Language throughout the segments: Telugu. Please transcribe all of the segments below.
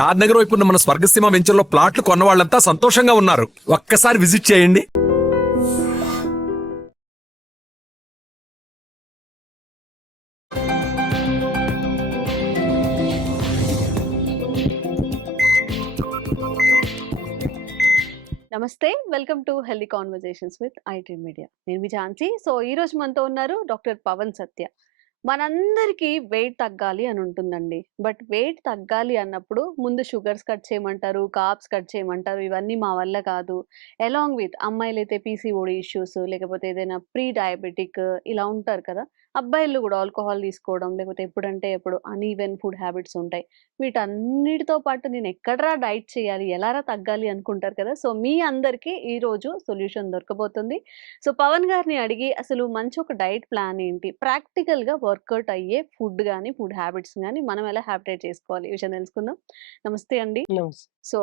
షాద్ నగర్ వైపు ఉన్న మన స్వర్గసీమ వెంచర్లో ప్లాట్లు కొన్న వాళ్ళంతా సంతోషంగా ఉన్నారు. ఒక్కసారి విజిట్ చేయండి. నమస్తే, welcome to healthy conversations with IT media. నేను మీ ఝాన్సీ. సో ఈ రోజు మనతో ఉన్నారు డాక్టర్ పవన్ సత్య. మనందరికీ వెయిట్ తగ్గాలి అని ఉంటుందండి. బట్ వెయిట్ తగ్గాలి అన్నప్పుడు ముందు షుగర్స్ కట్ చేయమంటారు, కార్బ్స్ కట్ చేయమంటారు. ఇవన్నీ మా వల్ల కాదు. అలాంగ్ విత్ అమ్మాయిలైతే పీసీఓడి ఇష్యూస్, లేకపోతే ఏదైనా ప్రీ డయాబెటిక్ ఇలా ఉంటారు కదా. అబ్బాయిలు కూడా ఆల్కహాల్ తీసుకోవడం, లేకపోతే ఎప్పుడంటే ఎప్పుడు అన్ఈవెన్ ఫుడ్ హ్యాబిట్స్ ఉంటాయి. వీటన్నిటితో పాటు నేను ఎక్కడరా డైట్ చేయాలి, ఎలారా తగ్గాలి అనుకుంటారు కదా. సో మీ అందరికీ ఈరోజు సొల్యూషన్ దొరకబోతుంది. సో పవన్ గారిని అడిగి అసలు మంచి ఒక డైట్ ప్లాన్ ఏంటి, ప్రాక్టికల్‌గా వర్కౌట్ అయ్యే ఫుడ్ గాని, ఫుడ్ హ్యాబిట్స్ గాని మనం ఎలా హ్యాబిటేట్ చేసుకోవాలి ఈ విషయం తెలుసుకుందాం. నమస్తే అండి. నమస్తే. సో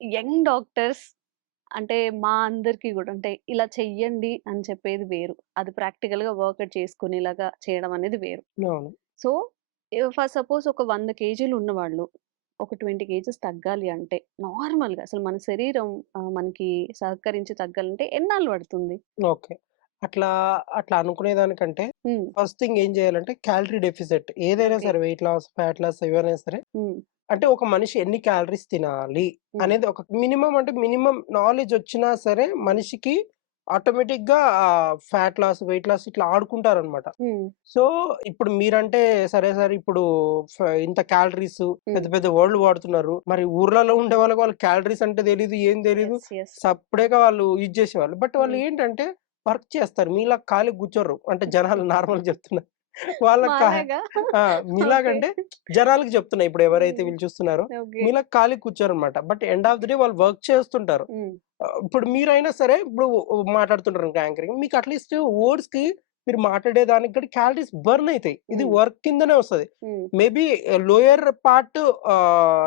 యంగ్ డాక్టర్స్ అంటే మా అందరికీ గూడా అంటే ఇలా చెయ్యండి అని చెప్పేది వేరు. అది ప్రాక్టికల్‌గా వర్కౌట్ చేసుకునేలాగా చేయడం అనేది వేరు. అవును. సో ఫర్ సపోజ్ ఒక 100 కేజీలు ఉన్నవాళ్ళు ఒక 20 కేజెస్ తగ్గాలి అంటే నార్మల్‌గా అసలు మన శరీరం మనకి సహకరించి తగ్గాలంటే ఎన్నాళ్ళు పడుతుంది? ఓకే. అట్లా అట్లా అనుకునేదానికంటే హ్మ్. ఫస్ట్ థింగ్ ఏం చేయాలంటే క్యాలరీ డెఫిసిట్ ఏదైనా ఓకే. సరే వెయిట్ లాస్, ఫ్యాట్ లాస్ ఏవైనా సరే హ్మ్. అంటే ఒక మనిషి ఎన్ని క్యాలరీస్ తినాలి హ్మ్. అనేది ఒక మినిమం నాలెడ్జ్ వచ్చినా సరే మనిషికి ఆటోమేటిక్‌గా ఫ్యాట్ లాస్, వెయిట్ లాస్ ఇట్లా ఆడుకుంటారనమాట. హ్మ్. సో, ఇప్పుడు మీరంటే సరే ఇప్పుడు ఇంత క్యాలరీస్ పెద్ద హ్మ్. పెద్ద వర్డ్‌లు వాడుతున్నారు. మరి ఊర్లలో ఉండే వాళ్ళకి క్యాలరీస్ అంటే తెలీదు, ఏం తెలీదు. యెస్. యెస్. సప్పుడేగా వాళ్ళు ఇది చేసేవాళ్ళు. బట్ వాళ్ళు హ్మ్. ఏంటంటే వర్క్ చేస్తారు. మీలా ఖాళీగా కూర్చోరు. అంటే జనాలు నార్మల్‌గా చెప్తున్నా. వాళ్ళకి కా మాలాగా? ఆ! ఓకే. మీలాగంటే జనాలకి చెప్తున్నా. ఇప్పుడు ఎవరైతే హ్మ్. వీళ్ళు చూస్తున్నారో ఓకే. మీలా ఖాళీగా కూర్చోరనమాట. But end of the day వాళ్ళు వర్క్ చేస్తుంటారు. హ్మ్. ఇప్పుడు మీరైనా సరే ఇప్పుడు మాట్లాడుతుంటారు ఇంకా యాంకరింగ్. మీకు అట్‌లీస్ట్ వర్డ్స్‌కి మీరు మాట్లాడేదానికి కూడా క్యాలరీస్ బర్న్ అయితాయి. ఇది హ్మ్. వర్క్ కిందనే వస్తది. హ్మ్. మేబీ లోయర్ పార్ట్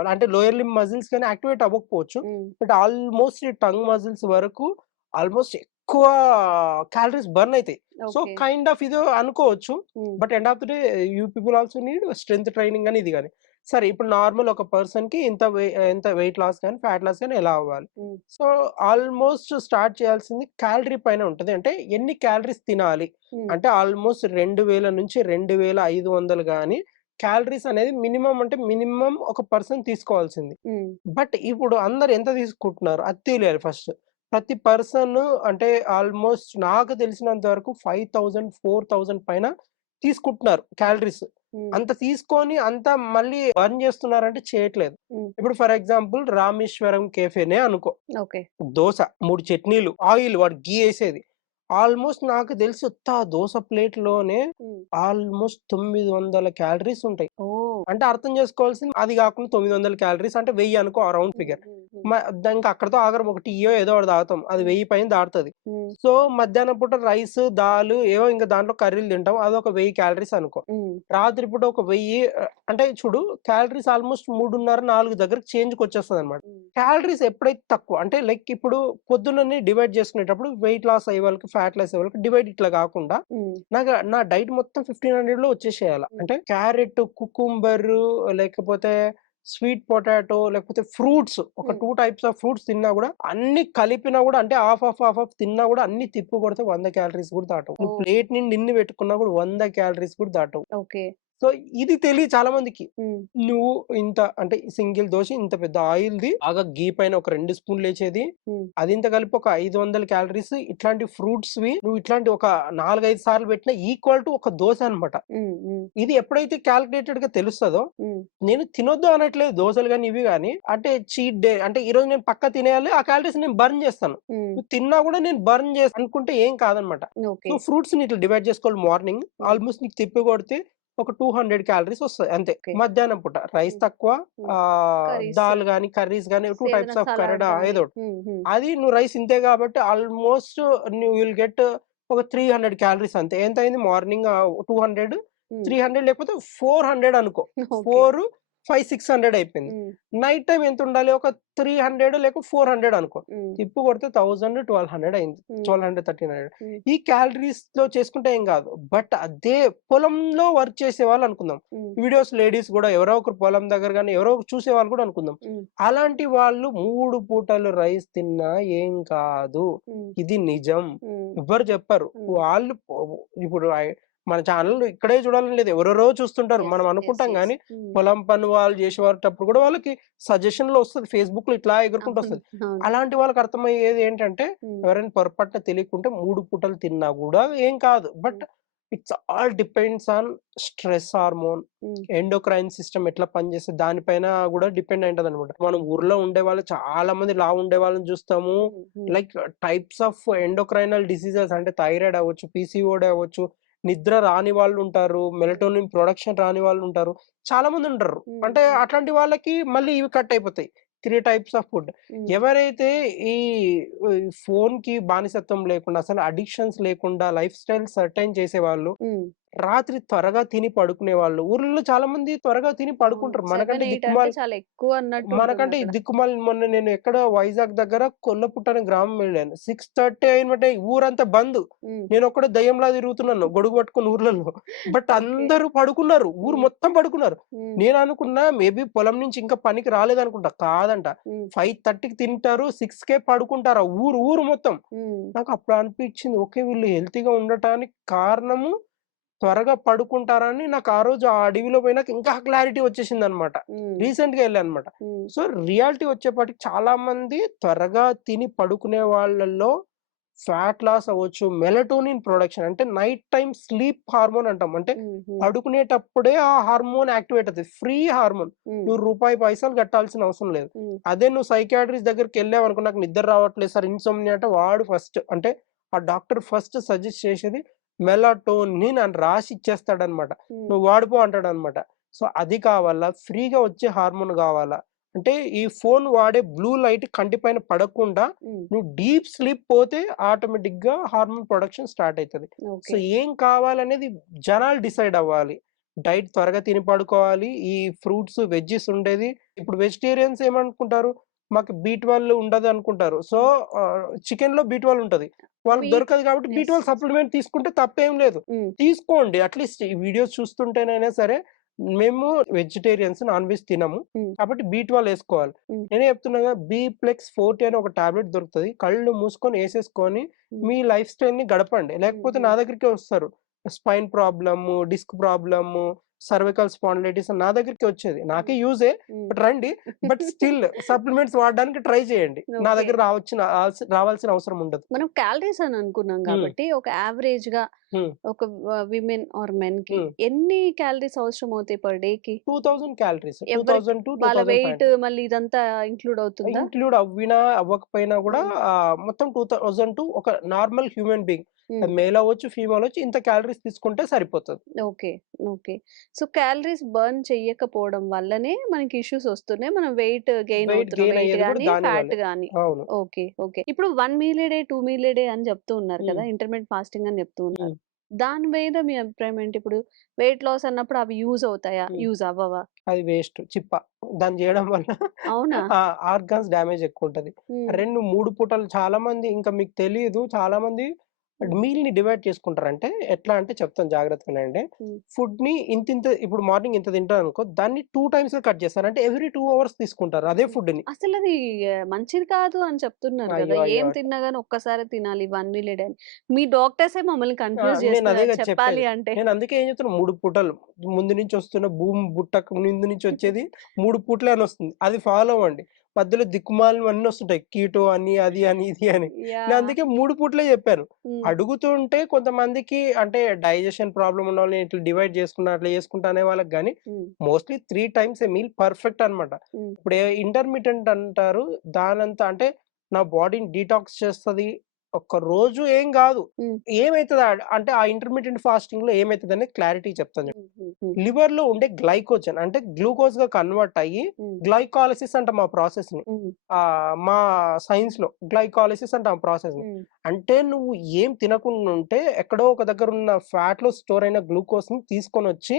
అంటే లోయర్ లింబ్ మజిల్స్ గాని యాక్టివేట్ అవ్వకపోవచ్చు. హ్మ్. బట్ ఆల్‌మోస్ట్ ఈ టంగ్ మజిల్స్ వరకు ఆల్‌మోస్ట్ ఎక్కువ క్యాలరీస్ బర్న్ అయితాయి. So, okay. కైండ్ ఆఫ్ ఇది అనుకోవచ్చు. హ్మ్. But end of the day you people also need strength training అని ఇది గాని. సరే ఇప్పుడు నార్మల్ ఒక పర్సన్‌కి ఎంత వెయిట్ లాస్ గాని, ఫ్యాట్ లాస్ గాని ఎలా అవ్వాలి? హ్మ్. సో, ఆల్‌మోస్ట్ స్టార్ట్ చేయాల్సింది క్యాలరీ పైన ఉంటది. అంటే ఎన్ని క్యాలరీస్ తినాలి? హ్మ్. అంటే ఆల్‌మోస్ట్ 2000 నుంచి 2500 గాని క్యాలరీస్ అనేది మినిమమ్ ఒక పర్సన్ తీసుకోవాల్సింది. హ్మ్. బట్ ఇప్పుడు అందరూ ఎంత తీసుకుంటున్నారు? అది తెలియాలి ఫస్ట్. ప్రతి పర్సన్ అంటే ఆల్‌మోస్ట్ నాకు తెలిసినంత వరకు 5000, 4000 పైన తీసుకుంటున్నారు క్యాలరీస్. హ్మ్. అంత తీసుకొని అంత మళ్ళీ బర్న్ చేస్తున్నారంటే చేయట్లేదు. హ్మ్. ఇప్పుడు ఫర్ ఎగ్జాంపుల్ రామేశ్వరం కేఫేనే అనుకో. ఓకే. దోస, 3 చట్నీలు, ఆయిల్ వాడు ఘీ ఏసేది. ఆల్‌మోస్ట్ నాకు తెలిసి ఉత్త ఆ దోస ప్లేట్‌లోనే హ్మ్. ఆల్‌మోస్ట్ 900 క్యాలరీస్ ఉంటాయి. ఓహ్! అంటే అర్థం చేసుకోవాల్సింది అది గాకుండా 900 క్యాలరీస్ అంటే 1000 అనుకో ఆ రౌండ్ హ్మ్. ఫిగర్. హ్మ్. హ్మ్. మ దానికి అక్కడితో ఆగరం. ఒక టీయో ఏదో ఒకటి తాగుతాం. అది హ్మ్. 1000 పైన దాటుతది. హ్మ్. సో, మధ్యాహ్నం పూట రైస్, దాలు ఏవో ఇంక దాంట్లో కర్రీలు తింటాం. అదొక 1000 క్యాలరీస్ అనుకో. హ్మ్. రాత్రి పూట ఒక 1000 అంటే చూడు క్యాలరీస్ ఆల్‌మోస్ట్ 3:30, 4 దగ్గరకి చేంజ్‌కొచ్చేస్తదనమాట. హ్మ్. క్యాలరీస్ ఎప్పుడైతే తక్కువ అంటే లైక్ ఇప్పుడు పొద్దున్ననే డివైడ్ చేసుకునేటప్పుడు వెయిట్ లాస్ అయ్యే వాళ్ళకి, ఫ్యాట్ లాస్ అయ్యే వాళ్ళకి డివైడ్ ఇట్లా గాకుండా హ్మ్. నా డైట్ మొత్తం 1500లో వచ్చేసేయాల. హ్మ్. అంటే క్యారెట్, కుకుంబరు లేకపోతే స్వీట్ పొటాటో లేకపోతే ఫ్రూట్స్ ఒక హ్మ్. 2 టైప్స్ ఆఫ్ ఫ్రూట్స్ తిన్నా గూడా అన్ని కలిపినా గూడా అంటే హాఫ్ తిన్నా గూడా అన్ని తిప్పి కొడితే 100 క్యాలరీస్ గూడా దాటవు. నువ్వు ఓహ్! ప్లేట్ నిండా ఇన్ని పెట్టుకున్నా గూడా 100 క్యాలరీస్ కూడా దాటవు. ఓకే. సో, ఇది తెలీదు చాలా మందికి. హ్మ్. నువ్వు ఇంత అంటే సింగిల్ దోస ఇంత పెద్ద ఆయిల్‌ది బాగా ఘీ పైన ఒక 2 స్పూన్‌లేసేది. హ్మ్. అదింత కలిపి ఒక 500 క్యాలరీస్ ఇట్లాంటి ఫ్రూట్స్‌వి నువ్వు ఇట్లాంటి ఒక 4, 5 సార్లు పెట్టినా ఈక్వల్ టు ఒక దోస అన్నమాట. హ్మ్. హ్మ్. ఇది ఎప్పుడైతే కాలిక్యులేటెడ్‌గా తెలుస్తదో హ్మ్. నేను తినొద్దు అనట్లేదు దోసలు గాని, ఇవి గాని. అంటే చీట్ డే అంటే ఈరోజు నేను పక్కా తినేయాలి. ఆ క్యాలరీస్ నేను బర్న్ చేస్తాను. హ్మ్. నువ్వు తిన్నా గూడా నేను బర్న్ అనుకుంటే ఏం కాదనమాట. So, okay. ఫ్రూట్స్‌ని ఇట్లా డివైడ్ చేసుకోవాలి మార్నింగ్. హ్మ్. ఆల్‌మోస్ట్ నీకు తిప్పి కొడితే ఒక 200 క్యాలరీస్ వస్తాయి అంతే. ఓకే. మధ్యాహ్నం పూట రైస్ హ్మ్. తక్కువ హ్మ్. కర్రీస్, దాల్ గాని, కర్రీస్ గాని 2 ఏదైనా టైప్స్ ఆఫ్ సలాడ్ కర్డ్ గాని. ఏదోకటి. హ్మ్. హ్మ్. అది నువ్వు రైస్ ఇంతే కాబట్టి ఆల్‌మోస్ట్ నువ్వు విల్ గెట్ ఒక 300 క్యాలరీస్ అంతే. ఎంతయింది మార్నింగ్ 200, హ్మ్. 300 లేకపోతే 400 అనుకో. ఓకే. 4 500-600 అయిపోయింది. హ్మ్. నైట్ టైమ్ ఎంత ఉండాలి? ఒక 300 లేక 400 అనుకో. హ్మ్. తిప్పు కొడితే 1000-1200 అయింది. హ్మ్. 1200-1300 హ్మ్. ఈ క్యాలరీస్‌లో చేసుకుంటే ఏం కాదు. బట్ అదే పొలంలో వర్క్ చేసేవాళ్ళు అనుకుందాం. హ్మ్. వీడియోస్ లేడీస్ కూడా ఎవరో ఒకరు పొలం దగ్గర గాని ఎవరో ఒకరు చూసేవాళ్ళు కూడా అనుకుందాం. హ్మ్. అలాంటి వాళ్ళు 3 పూటలు రైస్ తిన్నా ఏం కాదు. హ్మ్. ఇది నిజం. హ్మ్. ఎవ్వరు చెప్పరు. హ్మ్. వాళ్ళు ఇప్పుడు మన ఛానల్ ఇక్కడే చూడాలని లేదు. ఎవరెవరో చూస్తుంటారు. యెస్. మనం యెస్. అనుకుంటాం యెస్. గానీ హ్మ్. పొలం పని వాళ్ళు చేసేటప్పుడు కూడా వాళ్ళకి సజెషన్‌లో వస్తది. ఫేస్‌బుక్‌లో ఇట్లా ఎగురుకుంటూ అవును. వస్తది. అవును. అలాంటి వాళ్ళకి అర్థమయ్యేది ఏంటంటే హ్మ్. ఎవరైనా పొరపాటున తెలియకుంటే 3 పూటలు తిన్నా గూడా ఏం కాదు. బట్ హ్మ్. It's all depends on stress hormone, హ్మ్. ఎండోక్రైన్ సిస్టమ్ ఎట్లా పనిచేస్తది దానిపైన గూడా డిపెండ్ అయింటదనమాట. మనం ఊర్లో ఉండేవాళ్ళు చాలా మంది లావుండే వాళ్ళని చూస్తాము. హ్మ్. హ్మ్. Like types of endocrinal diseases అంటే థైరాయిడ్ అవ్వచ్చు, పీసీఓడీ అవ్వచ్చు, నిద్ర రాని వాళ్ళుంటారు, మెలటోనిన్ ప్రొడక్షన్ రాని వాళ్ళుంటారు. చాలా మందుంటారు. హ్మ్. అంటే హ్మ్. అట్లాంటి వాళ్ళకి మళ్ళీ ఇవి కట్ అయిపోతాయి. 3 టైప్స్ ఆఫ్ ఫుడ్. హ్మ్. ఎవరైతే ఈ ఫోన్‌కి బానిసత్వం లేకుండా అసలు అడిక్షన్స్ లేకుండా లైఫ్ స్టైల్ సర్టైన్ చేసేవాళ్ళు హ్మ్. రాత్రి త్వరగా తిని పడుకునేవాళ్ళు. ఊర్లలో చాలా మంది త్వరగా తిని అవును. పడుకుంటారు. 7, 8 అంటే చాలా ఎక్కువ అన్నట్టు మనకంటే ఈ ఉంటుందక్కడ. దిక్కుమాలి మొన్న నేను ఎక్కడ వైజాగ్ దగ్గర కొల్లపుట్ట అనే గ్రామం వెళ్ళాను. 6:30 అయినమంటే ఊరంతా బంద్. హ్మ్. నేనొక్కడే దెయ్యంలా తిరుగుతున్నాను గొడుగు పట్టుకొని ఊర్లలో. But okay. అందరూ పడుకున్నారు. ఊరు హ్మ్. మొత్తం పడుకున్నారు. హ్మ్. నేననుకున్నా మేబీ పొలం నుంచి ఇంకా పనికి రాలేదనుకుంటా. కాదంట. హ్మ్. 5:30కి తింటారు. 6కే పడుకుంటారు. ఆ ఊరు మొత్తం. హ్మ్. నాకప్పుడు అనిపిచ్చింది. ఓకే. వీళ్ళు హెల్తీగా ఉండటానికి కారణము త్వరగా పడుకుంటారని నాకు ఆ రోజు ఆ అడవిలో పోయినాక ఇంకా క్లారిటీ వచ్చేసిందనమాట. హ్మ్. రీసెంట్‌గా ఎళ్ళాననమాట. హ్మ్. సో, రియాలిటీ వచ్చేపాటికి చాలా మంది త్వరగా తిని పడుకునే వాళ్ళలో ఫ్యాట్ లాస్ అవ్వచ్చు, మెలటోనిన్ ప్రొడక్షన్ అంటే నైట్ టైమ్ స్లీప్ హార్మోన్ అంటాం. అంటే హ్మ్. హ్మ్. పడుకునేటప్పుడే ఆ హార్మోన్ యాక్టివేట్ అవుతది. Free hormone. హ్మ్. నువ్వు రూపాయి పైసలు కట్టాల్సిన అవసరం లేదు. హ్మ్. అదే నువ్వు సైకియాట్రిస్ట్ దగ్గరికెళ్ళావనుకో నాకు నిద్ర రావట్లేదు సార్ ఇన్సోమ్నియా అంటే వాడు ఫస్ట్ అంటే ఆ డాక్టర్ ఫస్ట్ సజెస్ట్ చేసేది మెలటోనిన్ అని రాసి ఇచ్చేస్తాడన్నమాట. హ్మ్. నువ్వు వాడిపో అంటాడన్నమాట. సో, అది కావాలా? ఫ్రీగా వచ్చే హార్మోన్ గావాలా? అంటే ఈ ఫోను వాడే బ్లూ లైట్ కంటి పైన పడకుండా హ్మ్. నువ్వు డీప్ స్లీప్ పోతే ఆటోమేటిక్‌గా హార్మోన్ ప్రొడక్షన్ స్టార్ట్ అయితది. So, okay. ఏం కావాలనేది జనాలు డిసైడ్ అవ్వాలి. డైట్ త్వరగా తిని పడుకోవాలి. ఈ ఫ్రూట్స్, వెజ్జీస్ ఉండేది. ఇప్పుడు వెజిటేరియన్స్ ఏమనుకుంటారు? మాకు బి12 ఉండదనుకుంటారు. సో, హ్మ్. చికెన్‌లో బి12 ఉంటది. వాళ్ళకి మీట్ దొరకదు కాబట్టి యెస్. బి12 సప్లిమెంట్ తీసుకుంటే తప్పేం లేదు. హ్మ్. తీసుకోండి. అట్‌లీస్ట్ ఈ వీడియోస్ చూస్తుంటేనైనా సరే, మేము వెజిటేరియన్స్ నాన్ వెజ్ తినము. హ్మ్. కాబట్టి బి12 ఏసుకోవాలి. హ్మ్. నేనే చెప్తున్నాగా బి-40 అని ఒక టాబ్లెట్ దొరుకుతది. కళ్ళు మూసుకొని ఏసేసుకొని హ్మ్. మీ లైఫ్ స్టైల్‌ని గడపండి. లేకపోతే హ్మ్. నా దగ్గరికే వస్తారు. Spine problem, disc problem, cervical spondylitis నా దగ్గరికే వచ్చేది. నాకే హ్మ్. యూజే. హ్మ్. బట్ రండి. బట్ స్టిల్ సప్లిమెంట్స్ వాడడానికి ట్రై చేయండి. నా ఓకే. దగ్గర రావాల్సిన అవసరం ఉండదు. మనం క్యాలరీస్ అని అనుకున్నాం హ్మ్. కాబట్టి ఒక యావరేజ్‌గా హ్మ్. ఒక విమెన్ ఆర్ మెన్‌కి హ్మ్. ఎన్ని క్యాలరీస్ అవసరం అవుతాయి పర్ డేకి? 2000 క్యాలరీస్. ఎవరికి 2000 వాళ్ళ వెయిట్ 2500 మళ్ళీ ఇదంతా ఇంక్లూడ్ అవుతుందా? ఇంక్లూడ్ అవ్వినా, అవ్వకపోయినా గూడా హ్మ్. మొత్తం 2000 టు ఒక నార్మల్ హ్యూమన్ బీయింగ్ హ్మ్. అది మేల్ అవ్వచ్చు, ఫీమేల్ అవ్వచ్చు. ఇంత క్యాలరీస్ తీసుకుంటే సరిపోతది. Okay. Okay. So, calories burn చెయ్యకపోవడం వల్లనే మనకి ఇష్యూస్ వస్తున్నాయి. మనం వెయిట్ గెయిన్ వెయిట్ అవుతున్నాం. గెయిన్ వెయిట్ అయ్యేది గూడా గాని, దాని ఫ్యాట్ వల్లే. గాని. అవును. ఓకే. ఓకే. ఇప్పుడు 1 meal a day, 2 meal a day అని చెప్తూ ఉన్నారు హ్మ్. కదా! ఇంటర్మిటెంట్ ఫాస్టింగ్ అని చెప్తూ హ్మ్. ఉన్నారు. దాని మీద మీ అభిప్రాయం ఏంటి? ఇప్పుడు వెయిట్ లాస్ అన్నప్పుడు అవి యూజ్ అవుతాయా? హ్మ్. యూజ్ అవ్వవా? అది వేస్ట్. చిప్ప. దాన్ని జేయడం వల్ల అవునా? ఆర్గాన్స్ డ్యామేజ్ ఎక్కువుంటది. హ్మ్. 3 పూటలు చాలామంది ఇంకా మీకు తెలీదు చాలామంది హ్మ్. మీల్‌ని డివైడ్ చేసుకుంటారు. అంటే ఎట్లా అంటే చెప్తాను జాగ్రత్తగా వినండి. హ్మ్. ఫుడ్‌ని ఇంతింత ఇప్పుడు మార్నింగ్ ఇంత తింటారనుకో దాన్ని 2 టైమ్స్‌గా కట్ చేస్తారు. అంటే ఎవ్రీ 2 అవర్స్ తీసుకుంటారు అదే హ్మ్. ఫుడ్‌ని. అసలది మంచిది కాదు అని చెప్తున్నారు గదా! అయ్యో! అయ్యో! ఏం తిన్నా గాని ఒక్కసారే తినాలి 1 మీల్ ఏ డే అని. మీ డాక్టర్సే మమ్మల్ని కన్‌ఫ్యూజ్ నేనదే చేస్తున్నారు గదా చెప్పాలి చెప్పేది. అంటే. నేనందుకే ఏం చెప్తున్నా 3 పూటలు ముందు నుంచి వస్తున్న భూమి బుట్టకు ముందు నుంచి వచ్చేది 3 పూటలే అనొస్తుంది. అది ఫాలో అవ్వండి. మధ్యలో దిక్కుమాలినవన్నీ వస్తుంటాయి. కీటో అని, అది అని, ఇది అని. నేను యాహ్! అందుకే 3 పూటలే చెప్పాను. హ్మ్. అడుగుతుంటే కొంతమందికి అంటే డైజెషన్ ప్రాబ్లమ్ ఉన్నోళ్ళని ఇట్లా డివైడ్ చేసుకున్నా, అట్లా చేసుకుంటా అనే వాళ్ళకి గాని హ్మ్. మోస్ట్‌లీ 3 టైమ్స్ ఏ మీల్ పర్ఫెక్ట్ అన్నమాట. హ్మ్. ఇప్పుడు ఇంటర్మిటెంట్ అంటారు. దానంతా అంటే నా బాడీని డీటాక్స్ చేస్తది. ఒక్క రోజు ఏం గాదు. హ్మ్. ఏమైతది అంటే ఆ ఇంటర్మిటెంట్ ఫాస్టింగ్‌లో ఏమైతదని క్లారిటీ చెప్తాను చూడు. హ్మ్. హ్మ్. హ్మ్. లివర్‌లో ఉండే గ్లైకోజన్ అంటే గ్లూకోజ్‌గా కన్వర్ట్ అయ్యి హ్మ్. గ్లైకాలిసిస్ అంటాం ఆ ప్రాసెస్‌ని. హ్మ్. మా సైన్స్‌లో గ్లైకాలిసిస్ అంటాం ఆ ప్రాసెస్‌ని. హ్మ్. అంటే నువ్వు ఏం తినకుండా ఉంటే ఎక్కడో ఒక దగ్గర ఉన్న ఫ్యాట్‌లో స్టోర్ అయిన గ్లూకోజ్‌ని తీసుకొనొచ్చి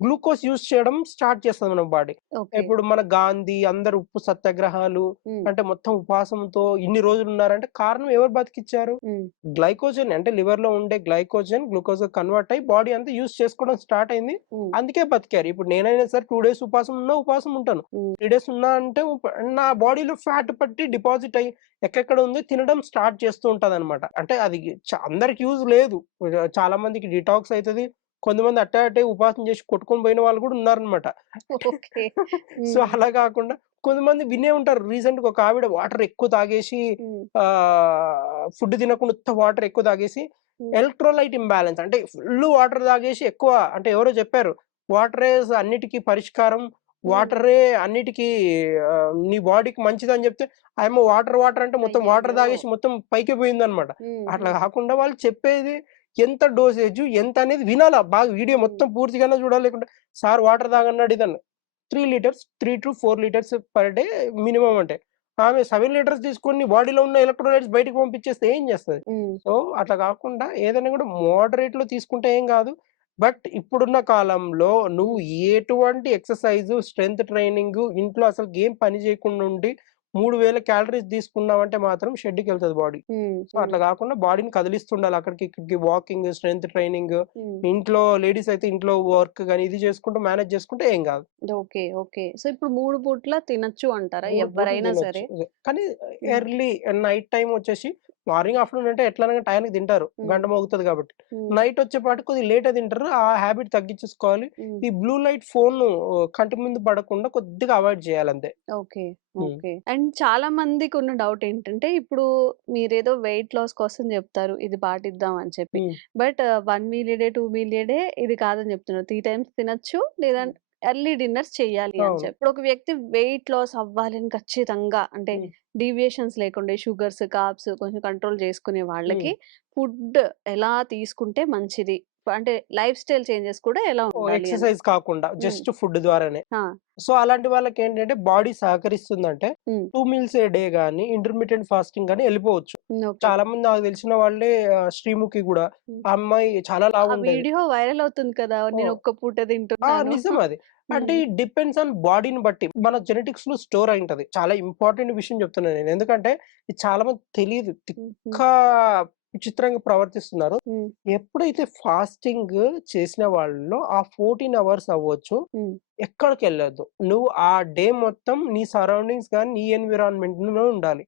గ్లూకోజ్ యూజ్ చేయడం స్టార్ట్ చేస్తుంది మన బాడీ. ఓకే. ఇప్పుడు మన గాంధీ అందరు ఉప్పు సత్యాగ్రహాలు అంటే మొత్తం ఉపవాసంతో ఇన్ని రోజులు ఉన్నారంటే కారణం ఎవరు బతికిచ్చారు? గ్లైకోజన్ అంటే లివర్ లో ఉండే గ్లైకోజన్ గ్లూకోజ్ కన్వర్ట్ అయ్యి బాడీ అంతా యూజ్ చేసుకోవడం స్టార్ట్ అయింది. అందుకే బతికారు. ఇప్పుడు నేనైనా సరే 2 days ఉపవాసం ఉంటాను. 3 days ఉన్నా అంటే నా బాడీలో ఫ్యాట్ పట్టి డిపాజిట్ అయ్యి ఎక్కడెక్కడ ఉంది తినడం స్టార్ట్ చేస్తూ ఉంటది అనమాట. అంటే అది అందరికి యూజ్ లేదు. చాలా మందికి డిటాక్స్ అవుతుంది. కొంతమంది అట్టే ఉపవాసం చేసి కొట్టుకొని పోయిన వాళ్ళు కూడా ఉన్నారనమాట. ఓకే. సో అలా కాకుండా కొంతమంది వినే ఉంటారు. రీసెంట్ గా ఒక ఆవిడ వాటర్ ఎక్కువ తాగేసి ఫుడ్ తినకుండా వాటర్ ఎక్కువ తాగేసి ఎలక్ట్రోలైట్ ఇంబ్యాలెన్స్ అంటే ఫుల్ వాటర్ తాగేసి ఎక్కువ అంటే ఎవరో చెప్పారు వాటరే అన్నిటికీ పరిష్కారం, వాటరే అన్నిటికీ నీ బాడీకి మంచిది అని చెప్తే ఆయమ్మ వాటర్ అంటే మొత్తం వాటర్ తాగేసి మొత్తం పైకి పోయింది అనమాట. అట్లా కాకుండా వాళ్ళు చెప్పేది ఎంత డోసేజ్ ఎంత అనేది వినాలా, బాగా వీడియో మొత్తం పూర్తిగానే చూడాలి. లేకుంటే సార్ వాటర్ తాగన్నాడు ఇదన్న 3 to 4 liters per day minimum అంటే ఆమె 7 liters తీసుకొని బాడీలో ఉన్న ఎలక్ట్రోలైట్స్ బయటకు పంపించేస్తే ఏం చేస్తుంది? సో అట్లా కాకుండా ఏదైనా కూడా మోడరేట్ లో తీసుకుంటే ఏం కాదు. బట్ ఇప్పుడున్న కాలంలో నువ్వు ఎటువంటి ఎక్సర్సైజ్ స్ట్రెంత్ ట్రైనింగ్ ఇంట్లో అసలు ఏం పని చేయకుండా ఉండి 3000 calories తీసుకున్నావంటే మాత్రం షెడ్కి వెళ్తుంది బాడీ. సో అట్లా కాకుండా బాడీని కదిలిస్తుండాలి అక్కడికి ఇక్కడికి, వాకింగ్ స్ట్రెంత్ ట్రైనింగ్. ఇంట్లో లేడీస్ అయితే ఇంట్లో వర్క్ కానీ ఇది చేసుకుంటూ మేనేజ్ చేసుకుంటే ఏం కాదు. ఓకే. ఓకే. సో ఇప్పుడు 3 పూట్ల తినొచ్చు అంటారా 3 పూటలు ఎవరైనా తినొచ్చు. సరే? కానీ ఎర్లీ నైట్ టైం వచ్చేసి మార్నింగ్ ఆఫ్టర్నూన్ అంటే ఎట్లానగా టైంకి తింటారు, గంట మోగుతుంది కాబట్టి. నైట్ వచ్చేపాటి కొద్దిగా లేట్ తింటారు. ఆ హ్యాబిట్ తగ్గించేసుకోవాలి. ఈ బ్లూ లైట్ ఫోన్ కంటి ముందు పడకుండా కొద్దిగా అవాయిడ్ చేయాలి అంతే. ఓకే. ఓకే. అండ్ చాలా మందికి ఉన్న డౌట్ ఏంటంటే ఇప్పుడు మీరేదో వెయిట్ లాస్ కోసం చెప్తారు ఇది పాటిద్దాం అని చెప్పి. But 1 meal a day 2 meal a day ఇది కాదని చెప్తున్నారు. 3 times తినొచ్చు లేదా ఎర్లీ డిన్నర్స్ చెయ్యాలి అని అవును. చెప్పి. ఇప్పుడు ఒక వ్యక్తి వెయిట్ లాస్ అవ్వాలని ఖచ్చితంగా అంటే డీవియేషన్స్ లేకుండా షుగర్స్, కార్బ్స్ కొంచెం కంట్రోల్ చేసుకునే వాళ్ళకి ఫుడ్ ఎలా తీసుకుంటే మంచిది? అంటే లైఫ్ స్టైల్ చేంజెస్ కూడా ఎలా ఉండాలి అని? ఎక్సర్సైజ్ కాకుండా జస్ట్ ఫుడ్ ద్వారానే. ఆ! సో అలాంటి వాళ్ళకి ఏంటంటే బాడీ సహకరిస్తుందంటే 2 meals a day గానీ ఇంటర్మీడియట్ ఫాస్టింగ్ గానీ వెళ్ళిపోవచ్చు. ఓకే. చాలా మంది నాకు తెలిసిన వాళ్ళే శ్రీముఖి కూడా ఆ అమ్మాయి చాలా ఆ లావు ఉండేది. వీడియో వైరల్ అవుతుంది కదా! నేను ఒక్క పూట తింటున్నాను. నిజం అది. అంటే ఈ డిపెండ్స్ ఆన్ బాడీని బట్టి మన జెనెటిక్స్ లో స్టోర్ అయి ఉంటది. చాలా ఇంపార్టెంట్ విషయం చెప్తున్నాను నేను. ఎందుకంటే ఇది చాలా మంది తెలియదు, తిక్క విచిత్రంగా ప్రవర్తిస్తున్నారు. ఎప్పుడైతే ఫాస్టింగ్ చేసిన వాళ్ళలో ఆ 14 hours అవ్వచ్చు ఎక్కడికి వెళ్ళొద్దు. నువ్వు ఆ డే మొత్తం నీ సరౌండింగ్స్ కానీ నీ ఎన్విరాన్మెంట్ లో ఉండాలి.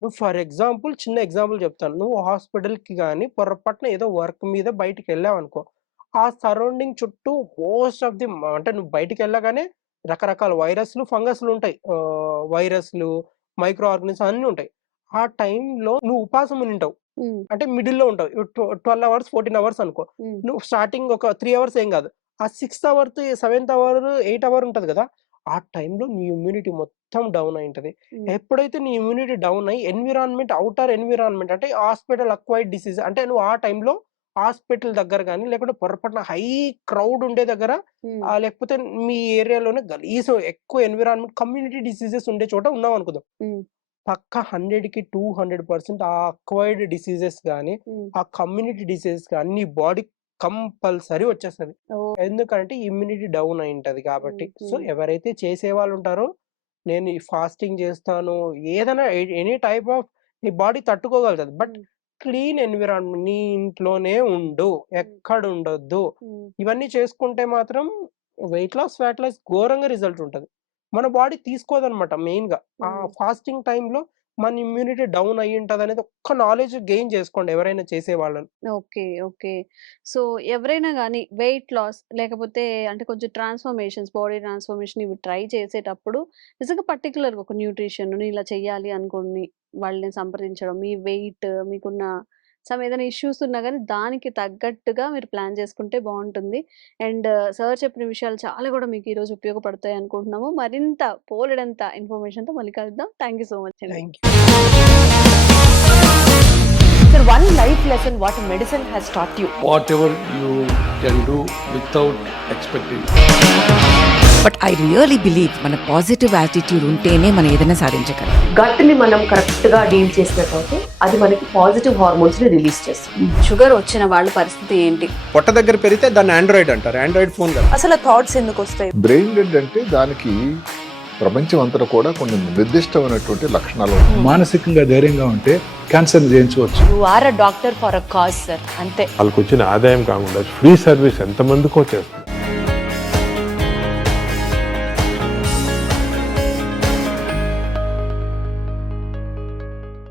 నువ్వు ఫర్ ఎగ్జాంపుల్ చిన్న ఎగ్జాంపుల్ చెప్తాను. నువ్వు హాస్పిటల్ కి కానీ పొరపాటున ఏదో వర్క్ మీద బయటికి వెళ్ళావు అనుకో, ఆ సరౌండింగ్ చుట్టూ మోస్ట్ ఆఫ్ ది అంటే నువ్వు బయటికి వెళ్ళగానే రకరకాల వైరస్లు ఫంగస్లు ఉంటాయి. వైరస్లు మైక్రో ఆర్గానిజమ్స్ అన్ని ఉంటాయి. ఆ టైంలో నువ్వు ఉపాసం ఉంటావు అంటే మిడిల్ లో ఉంటావు. 12 hours 14 hours అనుకో. నువ్వు స్టార్టింగ్ ఒక 3 hours ఏం కాదు. ఆ 6th hour 7th hour 8th hour ఉంటది కదా, ఆ టైంలో నీ ఇమ్యూనిటీ మొత్తం డౌన్ అయి ఉంటది. ఎప్పుడైతే నీ ఇమ్యూనిటీ డౌన్ అయ్యి ఎన్విరాన్మెంట్ అవుటర్ ఎన్విరాన్మెంట్ అంటే హాస్పిటల్ అక్వైర్డ్ డిసీజ్ అంటే నువ్వు ఆ టైంలో హాస్పిటల్ దగ్గర కానీ లేకుంటే పొరపాటున హై క్రౌడ్ ఉండే దగ్గర లేకపోతే మీ ఏరియాలోనే గలీజ్ ఎక్కువ ఎన్విరాన్మెంట్ కమ్యూనిటీ డిసీజెస్ ఉండే చోట ఉన్నావు అనుకుందాం, పక్క 100కి 200% ఆ అక్వైర్డ్ డిసీజెస్ కానీ ఆ కమ్యూనిటీ డిసీజెస్ కానీ నీ బాడీ కంపల్సరీ వచ్చేస్తుంది. ఎందుకంటే ఇమ్యూనిటీ డౌన్ అయి ఉంటది కాబట్టి. సో ఎవరైతే చేసే వాళ్ళు ఉంటారో నేను ఈ ఫాస్టింగ్ చేస్తాను ఏదైనా ఎనీ టైప్ ఆఫ్ నీ బాడీ తట్టుకోగలుగుతుంది. బట్ క్లీన్ ఎన్విరాన్మెంట్ నీ ఇంట్లోనే ఉండు, ఎక్కడ ఉండొద్దు. ఇవన్నీ చేసుకుంటే మాత్రం వెయిట్ లాస్ ఫ్యాట్ లాస్ ఘోరంగా రిజల్ట్ ఉంటది. మన బాడీ తీసుకోదనమాట మెయిన్ గా. ఆ ఫాస్టింగ్ టైంలో మన ఇమ్యూనిటీ డౌన్ అయ్యి ఉంటది అనేది ఒక్క నాలెడ్జ్ గెయిన్ చేసుకోండి ఎవరైనా చేసే వాళ్ళని. ఓకే. ఓకే. సో ఎవరైనా గానీ వెయిట్ లాస్ లేకపోతే అంటే కొంచెం ట్రాన్స్‌ఫర్మేషన్స్, బాడీ ట్రాన్స్‌ఫర్మేషన్ ఇవి ట్రై చేసేటప్పుడు నిజంగా పర్టిక్యులర్‌గా ఒక న్యూట్రిషన్ నేను ఇలా చేయాలి అనుకోని వాళ్ళని సంప్రదించడం, మీ వెయిట్ మీకున్న ఏదైనా ఇష్యూస్ ఉన్నా గానీ దానికి తగ్గట్టుగా మీరు ప్లాన్ చేసుకుంటే బావుంటుంది. అండ్ సార్ చెప్పిన విషయాలు చాలా గూడా మీకు ఈరోజు ఉపయోగపడతాయి అనుకుంటున్నాము. మరింత బోలెడంత ఇన్ఫర్మేషన్‌తో మళ్ళీ కలుద్దాం. థాంక్ యూ సో మచ్ అండి. Thank you. Sir, one life lesson what medicine has taught you. Whatever you can do without expecting. But I really believe మన పాజిటివ్ యాటిట్యూడ్ ఉంటేనే మనం ఏదైనా సాధించగలం. గట్ ని మనం కరెక్ట్ గా డీల్ చేసినట్లయితే అది మనకి పాజిటివ్ హార్మోన్స్ ని రిలీజ్ చేస్తుంది. షుగర్ వచ్చిన వాళ్ళ పరిస్థితి ఏంటి? పొట్ట దగ్గర పెరిగితే దాన్ని ఆండ్రాయిడ్ అంటారు, ఆండ్రాయిడ్ ఫోన్ కదా. అసలు థాట్స్ ఎందుకు వస్తాయి? బ్రెయిన్ డెడ్ అంటే దానికి ప్రపంచం అంతా కూడా కొన్ని నిర్దిష్టమైనటువంటి లక్షణాలు ఉన్నాయి. మానసికంగా ధైర్యంగా ఉంటే క్యాన్సర్ జయించవచ్చు. You are a doctor for a cause sir, అంతే. వాళ్ళకి వచ్చిన ఆదాయం కాకుండా ఫ్రీ సర్వీస్ ఎంతమందికో చేస్తారు.